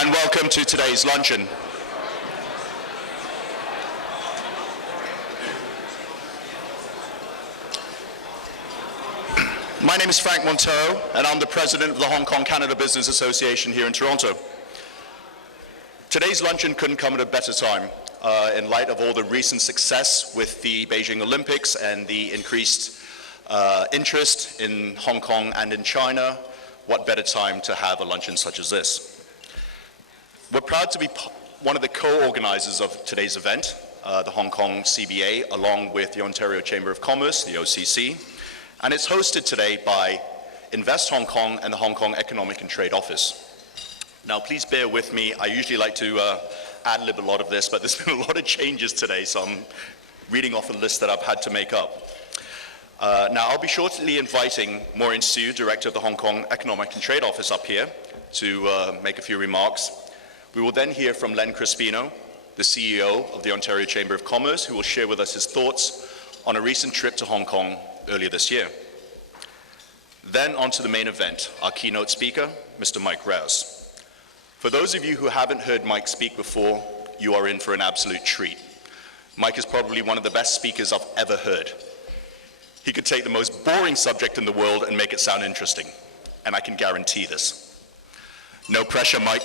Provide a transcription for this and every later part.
And welcome to today's luncheon. My name is Frank Montero, and I'm the president of the Hong Kong Canada Business Association here in Toronto. Today's luncheon couldn't come at a better time in light of all the recent success with the Beijing Olympics and the increased interest in Hong Kong and in China. What better time to have a luncheon such as this? We're proud to be one of the co-organizers of today's event, the Hong Kong CBA, along with the Ontario Chamber of Commerce, the OCC, and it's hosted today by Investhk Hong Kong and the Hong Kong Economic and Trade Office. Now, please bear with me. I usually like to ad-lib a lot of this, but there's been a lot of changes today, so I'm reading off a list that I've had to make up. Now, I'll be shortly inviting Maureen Su, Director of the Hong Kong Economic and Trade Office, up here to make a few remarks. We will then hear from Len Crispino, the CEO of the Ontario Chamber of Commerce, who will share with us his thoughts on a recent trip to Hong Kong earlier this year. Then on to the main event, our keynote speaker, Mr. Mike Rowse. For those of you who haven't heard Mike speak before, you are in for an absolute treat. Mike is probably one of the best speakers I've ever heard. He could take the most boring subject in the world and make it sound interesting, and I can guarantee this. No pressure, Mike.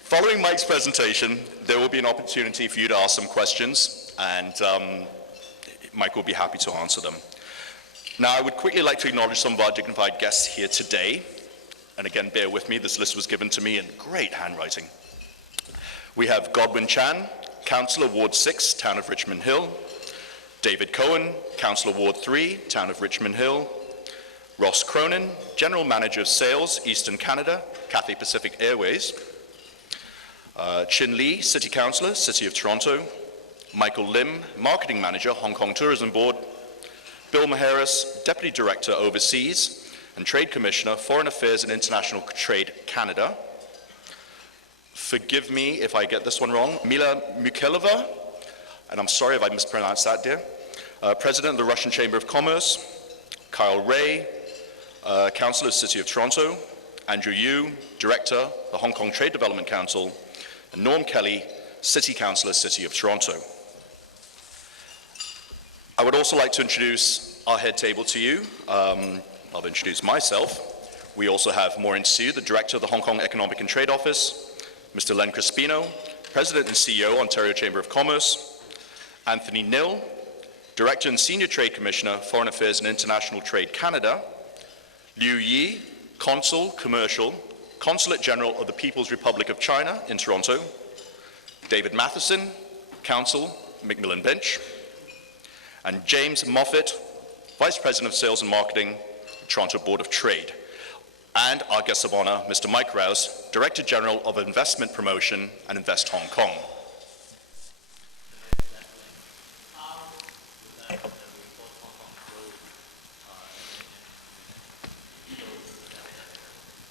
Following Mike's presentation, there will be an opportunity for you to ask some questions, and Mike will be happy to answer them. Now, I would quickly like to acknowledge some of our dignified guests here today. And again, bear with me, this list was given to me in great handwriting. We have Godwin Chan, Councillor Ward 6, Town of Richmond Hill. David Cohen, Councillor Ward 3, Town of Richmond Hill. Ross Cronin, General Manager of Sales, Eastern Canada, Cathay Pacific Airways. Chin Lee, City Councillor, City of Toronto. Michael Lim, Marketing Manager, Hong Kong Tourism Board. Bill Maheras, Deputy Director Overseas and Trade Commissioner, Foreign Affairs and International Trade, Canada. Forgive me if I get this one wrong. Mila Mukhelova, and I'm sorry if I mispronounced that, dear. President of the Russian Chamber of Commerce. Kyle Ray, Councillor, City of Toronto. Andrew Yu, Director, the Hong Kong Trade Development Council. And Norm Kelly, City Councillor, City of Toronto. I would also like to introduce our head table to you. I'll introduce myself. We also have Maureen Su, the Director of the Hong Kong Economic and Trade Office. Mr. Len Crispino, President and CEO, Ontario Chamber of Commerce. Anthony Nill, Director and Senior Trade Commissioner, Foreign Affairs and International Trade, Canada. Liu Yi, Consul, Commercial, Consulate General of the People's Republic of China in Toronto. David Matheson, Counsel, Macmillan Bench. And James Moffat, Vice President of Sales and Marketing, Toronto Board of Trade. And our guest of honor, Mr. Mike Rowse, Director General of Investment Promotion and Investhk Hong Kong.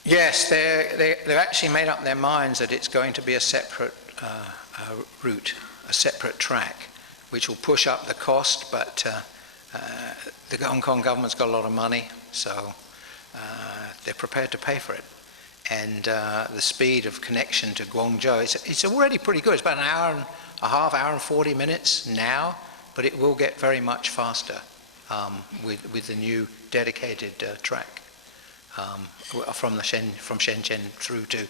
Yes, they've actually made up their minds that it's going to be a separate route, a separate track, which will push up the cost, but the Hong Kong government's got a lot of money, so they're prepared to pay for it. And the speed of connection to Guangzhou, it's already pretty good. It's about an hour and a half, hour and 40 minutes now, but it will get very much faster with the new dedicated track from Shenzhen through to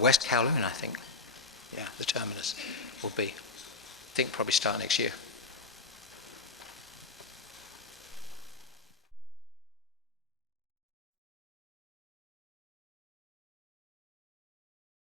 West Kowloon, I think. Yeah, the terminus will be, I think, probably start next year.